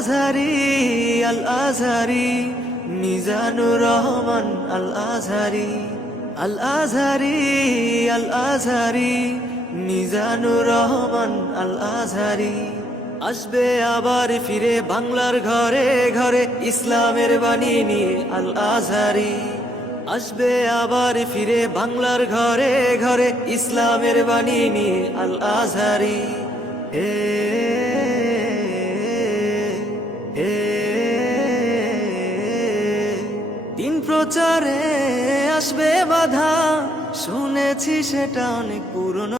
আজহারি আল আজহারি মিজানুর রহমান আল আজহারি আল আজহারি আল আজহারি মিজানুর রহমান আল আজহারি আসবে আবার ফিরে বাংলার ঘরে ঘরে ইসলামের বাণী নিয়ে আল আজহারি আসবে আবার ফিরে বাংলার ঘরে ঘরে ইসলামের বাণী নিয়ে আল আজহারি দিন প্রচারে আসবে বাধা শুনেছি সেটা অনেক পুরনো